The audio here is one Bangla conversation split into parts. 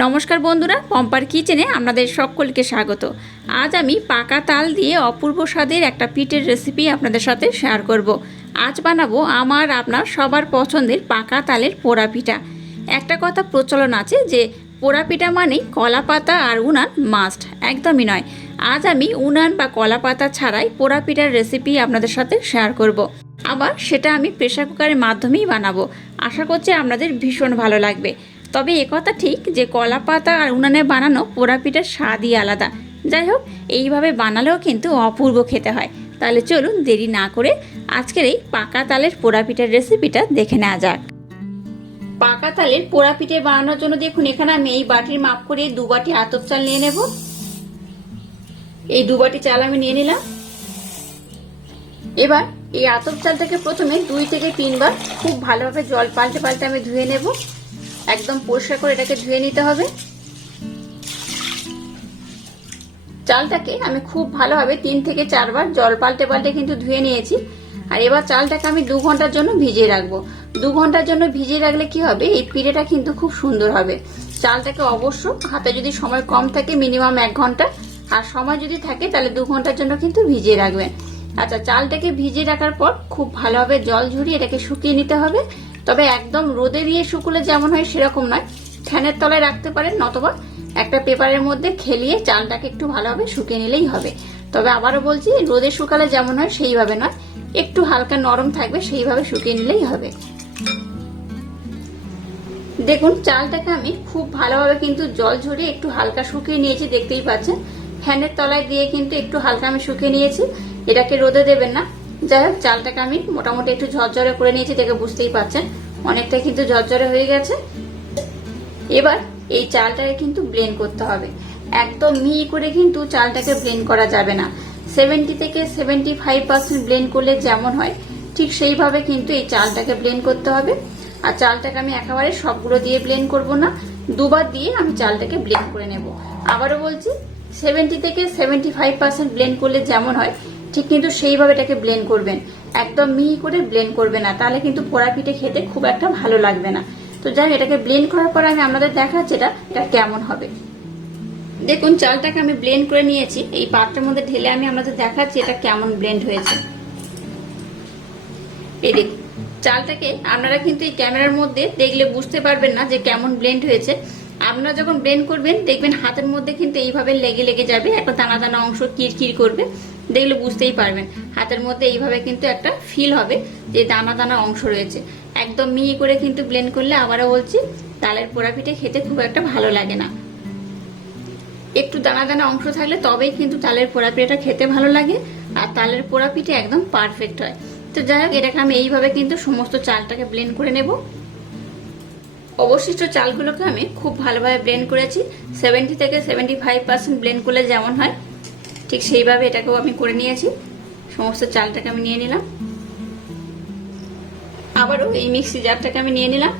নমস্কার বন্ধুরা, পম্পার কিচেনে আপনাদের সকলকে স্বাগত। আজ আমি পাকা তাল দিয়ে অপূর্ব স্বাদের একটা পিঠের রেসিপি আপনাদের সাথে শেয়ার করব। আজ বানাবো আমার আপনার সবার পছন্দের পাকা তালের পোড়া পিঠা। একটা কথা প্রচলন আছে যে পোড়া পিঠা মানেই কলা পাতা আর উনান মাস্ট, একদমই নয়। আজ আমি উনান বা কলা পাতা ছাড়াই পোড়া পিঠার রেসিপি আপনাদের সাথে শেয়ার করব। আবার সেটা আমি প্রেসার কুকারের মাধ্যমেই বানাবো। আশা করছি আপনাদের ভীষণ ভালো লাগবে। তবে একথা ঠিক যে কলা পাতা আর উনানে বানানো পোড়া পিঠার স্বাদই আলাদা। যাই হোক, এইভাবে বানালেও কিন্তু অপূর্ব খেতে হয়। তাহলে চলুন দেরি না করে আজকের এই পাকা তালের পোড়া পিঠার রেসিপিটা দেখে নেওয়া যাক। পাকা তালের পোড়া পিঠে বানানোর জন্য দেখুন এখানে আমি এই বাটির মাপ করে 2 বাটি আতপ চাল নিয়ে নেব। এই 2 বাটি চাল আমি নিয়ে নিলাম। এবার এই আতপ চালটাকে প্রথমে 2 থেকে 3 বার খুব ভালোভাবে জল পাল্টে পাল্টে আমি ধুয়ে নেব। একদম পরিষ্কার করে এটাকে ধুয়ে নিতে হবে। চালটাকে আমি খুব ভালোভাবে 3 থেকে 4 বার জল পাল্টে পাল্টে কিন্তু ধুয়ে নিয়েছি। আর এবার চালটাকে আমি 2 ঘন্টার জন্য ভিজিয়ে রাখবো। 2 ঘন্টার জন্য ভিজিয়ে রাখলে কি হবে, এই পিঠেটা কিন্তু খুব সুন্দর হবে। চালটাকে অবশ্য হাতে যদি সময় কম থাকে মিনিমাম 1 ঘন্টা, আর সময় যদি থাকে তাহলে 2 ঘন্টার জন্য কিন্তু ভিজিয়ে রাখবেন। আচ্ছা, চালটাকে ভিজিয়ে রাখার পর খুব ভালোভাবে জল ঝরিয়ে এটাকে শুকিয়ে নিতে হবে। তবে একদম রোদে দিয়ে শুকলে যেমন হয় সেরকম নয়, ফ্যানের তলায় রাখতে পারেন, নতবা একটা পেপারের মধ্যে খেলিয়ে চালটাকে একটু ভালোভাবে শুকিয়ে নিলেই হবে। তবে আবারও বলছি, রোদে শুকালে যেমন হয় সেইভাবে নয়, একটু হালকা নরম থাকবে সেইভাবে শুকিয়ে নিলেই হবে। দেখুন চালটাকে আমি খুব ভালোভাবে কিন্তু জল ঝরিয়ে একটু হালকা শুকিয়ে নিয়েছি, দেখতেই পাচ্ছেন। ফ্যানের তলায় দিয়ে কিন্তু একটু হালকা আমি শুকিয়ে নিয়েছি, এটাকে রোদে দেবেন না। যাই হোক, চালটাকে আমি মোটামুটি একটু ঝরঝরে করে নিয়েছি, দেখে বুঝতেই পাচ্ছেন অনেকটা কিন্তু ঝরঝরে হয়ে গেছে। এবার এই চালটাকে কিন্তু ব্লেন্ড করতে হবে। একদম মিহি করে কিন্তু চালটাকে ব্লেন্ড করা যাবে না। 70 থেকে 75% ব্লেন্ড করলে যেমন হয় ঠিক সেইভাবে কিন্তু এই চালটাকে ব্লেন্ড করতে হবে। আর চালটাকে আমি একেবারে সবগুলো দিয়ে ব্লেন্ড করব না, 2 বার দিয়ে আমি চালটাকে ব্লেন্ড করে নেব। আবারও বলছি, 70 থেকে 75% ব্লেন্ড করলে যেমন হয় ঠিক কিন্তু সেইভাবে এটাকে ব্লেন্ড করবেন। একদম মিহি করে ব্লেন্ড করবে না, তাহলে কিন্তু পোড়া পিঠে খেতে খুব একটা ভালো লাগবে না। তো যাই, এটাকে ব্লেন্ড করার পর আমি আপনাদের দেখাচ্ছি এটা কেমন হবে। দেখুন চালটাকে আমি ব্লেন্ড করে নিয়েছি, এই পাত্রের মধ্যে ঢেলে আমি আপনাদের দেখাচ্ছি এটা কেমন ব্লেন্ড হয়েছে। এই দেখুন চালটাকে আপনারা কিন্তু এই ক্যামেরার মধ্যে দেখলে বুঝতে পারবেন না যে কেমন ব্লেন্ড হয়েছে। আপনারা যখন ব্লেন্ড করবেন দেখবেন হাতের মধ্যে কিন্তু এইভাবে লেগে লেগে যাবে, একটা দানা দানা অংশ কিরকির করবে, দেখলে বুঝতেই পারবেন। হাতের মধ্যে এইভাবে কিন্তু একটা ফিল হবে যে দানা দানা অংশ রয়েছে। একদম মিহি করে কিন্তু ব্লেন্ড করলে, আবারও বলছি, তালের পোড়া পিঠে খেতে খুব একটা ভালো লাগে না। একটু দানা দানা অংশ থাকলে তবেই কিন্তু তালের পোড়া পিঠাটা খেতে ভালো লাগে, আর তালের পোড়া পিঠে একদম পারফেক্ট হয়। তো যাই হোক, এটাকে আমি এইভাবে কিন্তু সমস্ত চালটাকে ব্লেন্ড করে নেব। অবশিষ্ট চালগুলোকে আমি খুব ভালোভাবে ব্লেন্ড করেছি। 70 থেকে 75% ব্লেন্ড করলে যেমন হয় ঠিক সেইভাবে এটাকেও আমি করে নিয়েছি। সমস্ত চালটাকে আমি নিয়ে নিলাম। আবারও এই মিক্সি জারটাকে আমি নিয়ে নিলাম।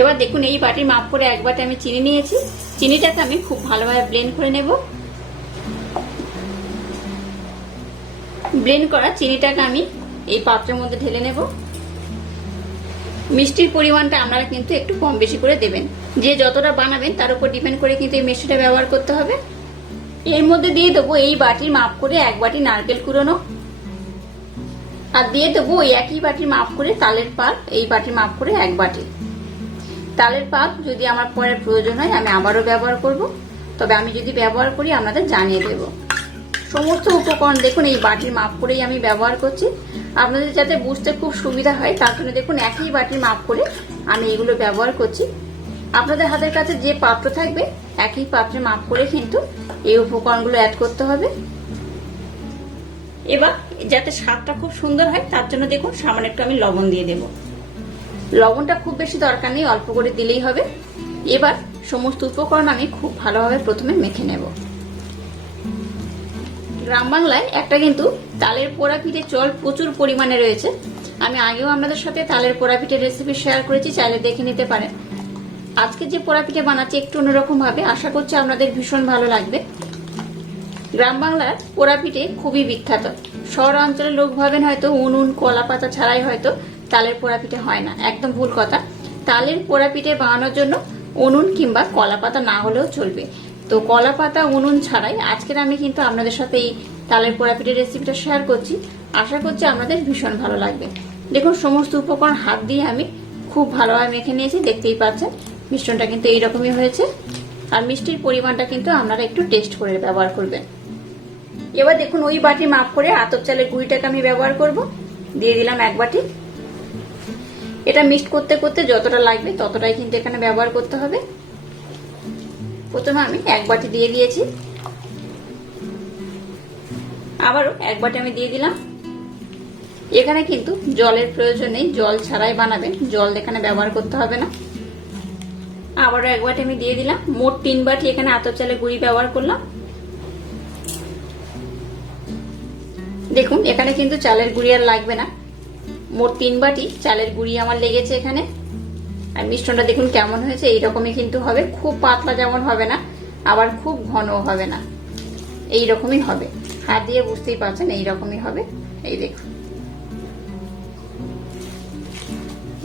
এবার দেখুন এই বাটির মাপ করে 1 বাটি আমি চিনি নিয়েছি। চিনিটাকে আমি খুব ভালোভাবে ব্লেন্ড করে নেব। ব্লেন্ড করা চিনিটাকে আমি এই পাত্রের মধ্যে ঢেলে নেব। মিষ্টির পরিমাণটা আপনারা কিন্তু একটু কম বেশি করে দেবেন, যে যতটা বানাবেন তার উপর ডিপেন্ড করে কিন্তু এই মিষ্টিটা ব্যবহার করতে হবে। এর মধ্যে দিয়ে দেবো এই বাটির মাপ করে 1 বাটি নারকেল কুড়োনো, আর দিয়ে দেবো ওই একই বাটির মাপ করে তালের পাল্প, এই বাটির মাপ করে 1 বাটি। তালের পাল্প যদি আমার পরে প্রয়োজন হয় আমি আবারও ব্যবহার করব, তবে আমি যদি ব্যবহার করি আপনাদের জানিয়ে দেব। সমস্ত উপকরণ দেখুন এই বাটির মাপ করেই আমি ব্যবহার করছি, আপনাদের যাতে বুঝতে খুব সুবিধা হয় তার জন্য দেখুন একই বাটির মাপ করে আমি এগুলো ব্যবহার করছি। আপনাদের হাতের কাছে যে পাত্র থাকবে একই পাত্রে মাপ করে কিন্তু এই উপকরণগুলো অ্যাড করতে হবে। এবার যাতে স্বাদটা খুব সুন্দর হয় তার জন্য দেখুন সামান্য একটু আমি লবণ দিয়ে দেব। লবণটা খুব বেশি দরকার নেই, অল্প করে দিলেই হবে। এবার সমস্ত উপকরণ আমি খুব ভালোভাবে প্রথমে মেখে নেব। গ্রাম বাংলায় একটা কিন্তু তালের পোড়া পিঠে চল প্রচুর পরিমাণে রয়েছে। আমি আগেও আপনাদের সাথে তালের পোড়া পিঠের রেসিপি শেয়ার করেছি, চাইলে দেখে নিতে পারেন। আজকে যে পোড়া পিঠে বানাচ্ছি একটু অন্যরকম ভাবে, আশা করছি আপনাদের ভীষণ ভালো লাগবে। গ্রাম বাংলার পোড়া পিঠে খুবই বিখ্যাত। শহর অঞ্চলের লোক ভাবেন হয়তো উনুন কলা পাতা ছাড়াই হয়তো তালের পোড়া পিঠে হয় না, একদম ভুল কথা। তালের পোড়া পিঠে বানানোর জন্য উনুন কিংবা কলা পাতা না হলেও চলবে। তো কলা পাতা উনুন ছাড়াই আজকের আমি কিন্তু আপনাদের সাথে এই তালের পোড়া পিঠের রেসিপিটা শেয়ার করছি। আশা করছি আপনাদের ভীষণ ভালো লাগবে। দেখুন সমস্ত উপকরণ হাত দিয়ে আমি খুব ভালোভাবে মেখে নিয়েছি, দেখতেই পাচ্ছেন মিশ্রণটা কিন্তু এইরকমই হয়েছে। আর মিষ্টির পরিমাণটা কিন্তু আপনারা একটু টেস্ট করে ব্যবহার করবেন। এবার দেখুন ওই বাটি মাপ করে আতপ চালের গুঁড়িটাকে আমি ব্যবহার করব। দিয়ে দিলাম 1 বাটি। এটা মিক্সড করতে করতে যতটা লাগবে ততটাই কিন্তু এখানে ব্যবহার করতে হবে। প্রথমে আমি 1 বাটি দিয়ে দিয়েছি, আবারও 1 বাটি আমি দিয়ে দিলাম। এখানে কিন্তু জলের প্রয়োজন নেই, জল ছাড়াই বানাবেন, জল এখানে ব্যবহার করতে হবে না। আবারও 1 বাটি আমি দিয়ে দিলাম। মোট 3 বাটি এখানে আতপ চালের গুঁড়ি ব্যবহার করলাম। দেখুন এখানে কিন্তু চালের গুঁড়ি আর লাগবে না, মোট 3 বাটি চালের গুঁড়ি আমার লেগেছে এখানে। আর মিশ্রণটা দেখুন কেমন হয়েছে, এইরকমই কিন্তু হবে, খুব পাতলা যেমন হবে না আবার খুব ঘনও হবে না, এইরকমই হবে। হাত দিয়ে বুঝতেই পারছেন এইরকমই হবে। এই দেখুন,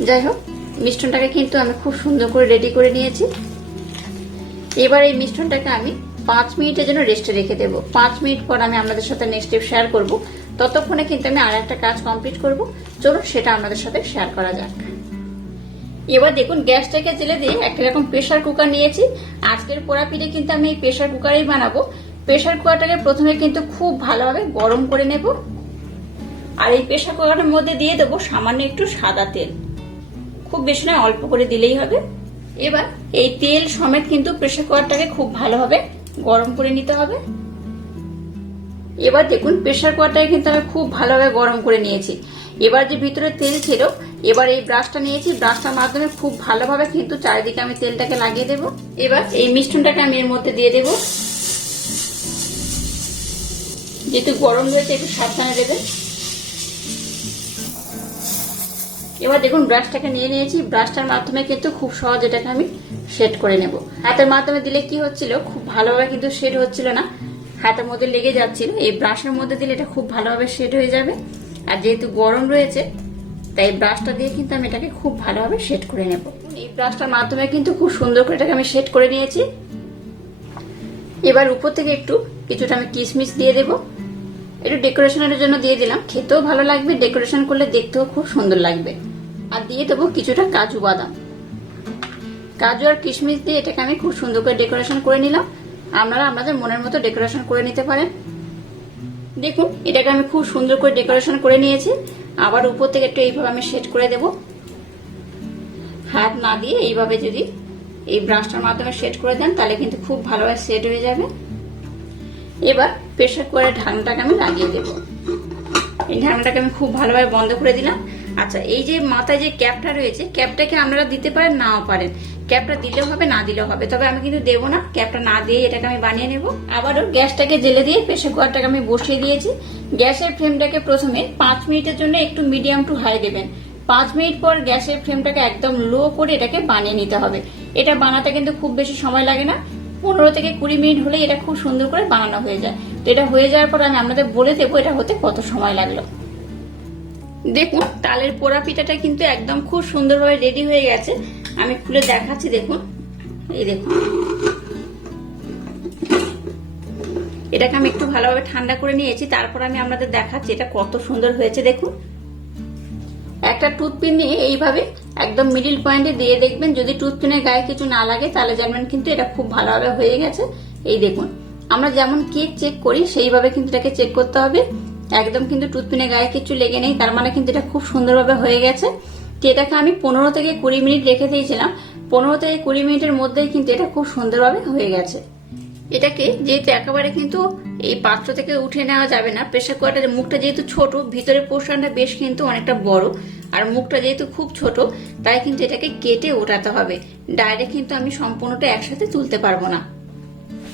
যাই হোক মিশ্রণটাকে কিন্তু আমি খুব সুন্দর করে রেডি করে নিয়েছি। এবার এই মিশ্রণটাকে আমি 5 মিনিটের জন্য রেস্টে রেখে দেবো। 5 মিনিট পর আমি আপনাদের সাথে নেক্সট স্টেপ শেয়ার করব। ততক্ষণে কিন্তু আমি আর একটা কাজ কমপ্লিট করব, চলুন সেটা আপনাদের সাথে শেয়ার করা যাক। এবার দেখুন গ্যাসটাকে জেলে দিয়ে একটা রকম প্রেসার কুকার নিয়েছি। আজকের পোড়া পিঠে কিন্তু আমি এই প্রেসার কুকারেই বানাবো। প্রেসার কুকারটাকে প্রথমে কিন্তু খুব ভালোভাবে গরম করে নেব। আর এই প্রেসার কুকারের মধ্যে দিয়ে দেবো সামান্য একটু সাদা তেল, খুব বেশি নয়, অল্প করে দিলেই হবে। এবার এই তেল সমেত কিন্তু প্রেসার কুকারটাকে খুব ভালোভাবে গরম করে নিতে হবে। এবার দেখুন প্রেসার কুকারটাকে কিন্তু আমি খুব ভালোভাবে গরম করে নিয়েছি। এবার যে ভিতরে তেল ছিল, এবার এই ব্রাশটা নিয়েছি, ব্রাশটার মাধ্যমে খুব ভালোভাবে কিন্তু চারিদিকে আমি তেলটাকে লাগিয়ে দেব। এবার এই মিশ্রণটাকে আমি এর মধ্যে দিয়ে দেব। যেহেতু গরম রয়েছে একটু সাবধানে দেবেন। এবার দেখুন ব্রাশটাকে নিয়ে নিয়েছি, ব্রাশটার মাধ্যমে কিন্তু খুব সহজ এটাকে আমি সেট করে নেব। হাতের মাধ্যমে দিলে কি হচ্ছিল, খুব ভালোভাবে কিন্তু সেট হচ্ছিল না, হাতের মধ্যে লেগে যাচ্ছিল। এই ব্রাশের মধ্যে দিলে এটা খুব ভালোভাবে সেট হয়ে যাবে। আর যেহেতু গরম রয়েছে তাই ব্রাশটা দিয়ে কিন্তু আমি এটাকে খুব ভালোভাবে সেট করে নেব। এই ব্রাশটার মাধ্যমে কিন্তু খুব সুন্দর করে এটাকে আমি সেট করে নিয়েছি। এবার উপর থেকে একটু কিছুটা আমি কিশমিশ দিয়ে দেব, একটু ডেকোরেশনের জন্য দিয়ে দিলাম। খেতেও ভালো লাগবে, ডেকোরেশন করলে দেখতেও খুব সুন্দর লাগবে। আর দিয়ে দেবো কিছুটা কাজু বাদাম। কাজু আর কিশমিশ দিয়ে এটাকে আমি খুব সুন্দর করে ডেকোরেশন করে নিলাম। আপনারা আপনাদের মনের মতো ডেকোরেশন করে নিতে পারেন। দেখুন এটাকে আমি খুব সুন্দর করে ডেকোরেশন করে নিয়েছি। আবার উপর থেকে একটু এইভাবে আমি সেট করে দেব, হাত না দিয়ে এইভাবে যদি এই ব্রাশটার মাধ্যমে সেট করে দেন তাহলে কিন্তু খুব ভালোভাবে সেট হয়ে যাবে। এবার প্রেসার কুকারের ঢাকনাটাকে আমি লাগিয়ে দেব। এই ঢাকনাটাকে আমি খুব ভালোভাবে বন্ধ করে দিলাম। আচ্ছা, এই যে মাথায় যে ক্যাপটা রয়েছে, ক্যাপটাকে আপনারা দিতে পারেন নাও পারেন, ক্যাপটা দিলেও হবে না দিলেও হবে, তবে আমি কিন্তু দেবো না, ক্যাপটা না দিয়ে এটাকে আমি বানিয়ে নেব। আবারও গ্যাসটাকে জেলে দিয়ে প্রেসার কুকারটাকে আমি বসিয়ে দিয়েছি। গ্যাসের ফ্লেমটাকে প্রথমে 5 মিনিটের জন্য একটু মিডিয়াম টু হাই দেবেন। 5 মিনিট পর গ্যাসের ফ্লেমটাকে একদম লো করে এটাকে বানিয়ে নিতে হবে। এটা বানাতে কিন্তু খুব বেশি সময় লাগে না, 15 থেকে 20 মিনিট হলে এটা খুব সুন্দর করে বানানো হয়ে যায়। তো এটা হয়ে যাওয়ার পর আমি আপনাদের বলে দেবো এটা হতে কত সময় লাগলো। দেখুন তালের পোড়া পিঠাটা কিন্তু একদম খুব সুন্দরভাবে রেডি হয়ে গেছে। আমি খুলে দেখাচ্ছি, দেখুন এই দেখুন, এটাকে আমি একটু ভালোভাবে ঠান্ডা করে নিয়েছি, তারপর আমি আপনাদের দেখাচ্ছি এটা কত সুন্দর হয়েছে। দেখুন একটা টুথপিন নিয়ে এইভাবে একদম মিডিল পয়েন্টে দিয়ে দেখবেন, যদি টুথপিনের গায়ে কিছু না লাগে তাহলে জানবেন কিন্তু এটা খুব ভালোভাবে হয়ে গেছে। এই দেখুন আমরা যেমন কেক চেক করি সেইভাবে কিন্তু এটাকে চেক করতে হবে। একদম কিন্তু টুথপিনের গায়ে কিছু লেগে নেই, তার মানে কিন্তু এটা খুব সুন্দরভাবে হয়ে গেছে। তো এটাকে আমি 15 থেকে 20 মিনিট রেখে দিয়েছিলাম। 15 থেকে 20 মিনিটের মধ্যেই কিন্তু এটা খুব সুন্দরভাবে হয়ে গেছে। এটাকে যেহেতু একেবারে কিন্তু এই পাত্র থেকে উঠে নেওয়া যাবে না, প্রেসার কুকারের মুখটা যেহেতু ছোট, ভিতরের পোর্শনটা বেশ কিন্তু অনেকটা বড়, আর মুখটা যেহেতু খুব ছোট তাই কিন্তু এটাকে কেটে ওঠাতে হবে। ডাইরেক্ট কিন্তু আমি সম্পূর্ণটা একসাথে তুলতে পারবো না।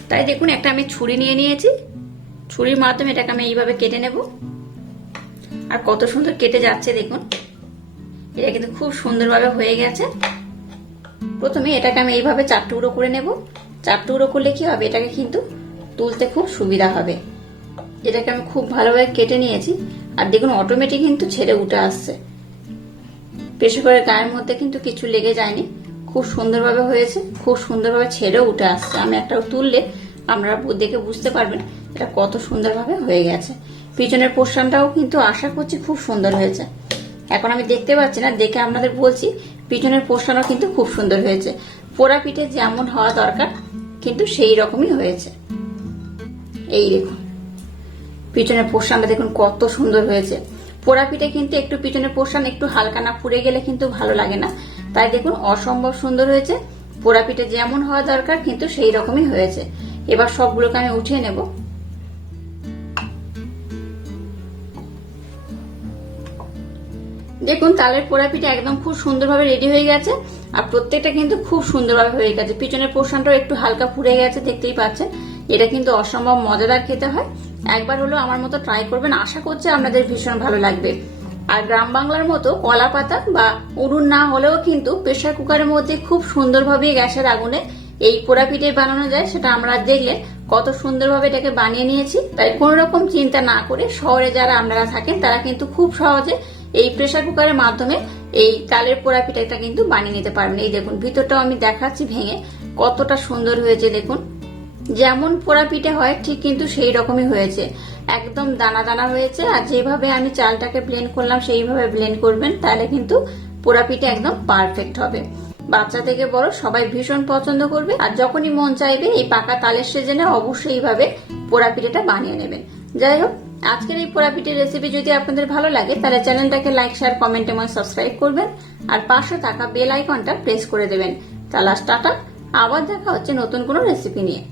তাই দেখুন একটা আমি ছুরি নিয়ে নিয়েছি, ছুরির মাধ্যমে এটাকে আমি এইভাবে কেটে নেব। আর কত সুন্দর কেটে যাচ্ছে দেখুন, এটা কিন্তু খুব সুন্দরভাবে হয়ে গেছে। প্রথমে এটাকে আমি এইভাবে 4 টুকরো করে নেব। 4 টুকরো করলে কি হবে, এটাকে কিন্তু তুলতে খুব সুবিধা হবে। এটাকে আমি খুব ভালোভাবে কেটে নিয়েছি। আর দেখুন অটোমেটিক কিন্তু ছেড়ে উঠে আসছে, প্রেসার কুকারের গায়ের মধ্যে কিন্তু কিছু লেগে যায়নি, খুব সুন্দরভাবে হয়েছে, খুব সুন্দরভাবে ছেড়েও উঠে আসছে। আমি একটা তুললে আপনারা দেখে বুঝতে পারবেন এটা কত সুন্দরভাবে হয়ে গেছে। পিছনের পোর্শনটাও কিন্তু আশা করছি খুব সুন্দর হয়েছে। এখন আমি দেখতে পাচ্ছি না, দেখে আপনাদের বলছি পিছনের পোর্শনও কিন্তু খুব সুন্দর হয়েছে। পোড়া পিঠে যেমন হওয়া দরকার কিন্তু সেই রকমই হয়েছে। এই দেখুন পিছনের পোর্শনটা দেখুন কত সুন্দর হয়েছে। পোড়া পিঠে কিন্তু একটু পিছনের পোর্শন একটু হালকা না পুড়ে গেলে কিন্তু ভালো লাগে না, তাই দেখুন অসম্ভব সুন্দর হয়েছে। পোড়া পিঠে যেমন হওয়া দরকার কিন্তু সেই রকমই হয়েছে। এবার সবগুলোকে আমি উঠিয়ে নেব। দেখুন তালের পোড়া পিঠা একদম খুব সুন্দরভাবে রেডি হয়ে গেছে, আর প্রত্যেকটা কিন্তু খুব সুন্দরভাবে হয়ে গেছে। পিছনের পোর্শনটাও একটু হালকা পুড়ে গেছে, দেখতেই পাচ্ছেন। এটা কিন্তু অসম্ভব মজাদার খেতে হয়। একবার হলো আমার মতো ট্রাই করবেন, আশা করছি আপনাদের ভীষণ ভালো লাগবে। আর গ্রাম বাংলার মতো কলা পাতা বা উনুন না হলেও কিন্তু প্রেসার কুকারের মধ্যে খুব সুন্দরভাবে গ্যাসের আগুনে এই পোড়া পিঠে বানানো যায়, সেটা আমরা দেখলে কত সুন্দরভাবে এটাকে বানিয়ে নিয়েছি। তাই কোন রকম চিন্তা না করে শহরে যারা আপনারা থাকেন তারা কিন্তু খুব সহজে এই প্রেসার কুকারের মাধ্যমে এই তালের পোড়া পিঠাটা কিন্তু বানিয়ে নিতে পারবেন। এই দেখুন ভিতরটাও আমি দেখাচ্ছি ভেঙে, কতটা সুন্দর হয়েছে দেখুন। যেমন পোড়া পিঠে হয় ঠিক কিন্তু সেই রকমই হয়েছে, একদম দানা দানা হয়েছে। আর যেভাবে আমি চালটাকে ব্লেন্ড করলাম সেইভাবে ব্লেন্ড করবেন, তাহলে কিন্তু পোড়া পিঠে একদম পারফেক্ট হবে। বাচ্চা থেকে বড় সবাই ভীষণ পছন্দ করবে। আর যখনই মন চাইবে এই পাকা তালের সিজনে অবশ্যই এইভাবে পোড়া পিঠেটা বানিয়ে নেবেন। যাই হোক, আজকের এই পোড়া পিঠের রেসিপি যদি আপনাদের ভালো লাগে তাহলে চ্যানেলটাকে লাইক, শেয়ার, কমেন্ট এবং সাবস্ক্রাইব করবেন, আর পাশে থাকা বেল আইকনটা প্রেস করে দেবেন। তাহলে টাটা, আবার দেখা হচ্ছে নতুন কোনো রেসিপি নিয়ে।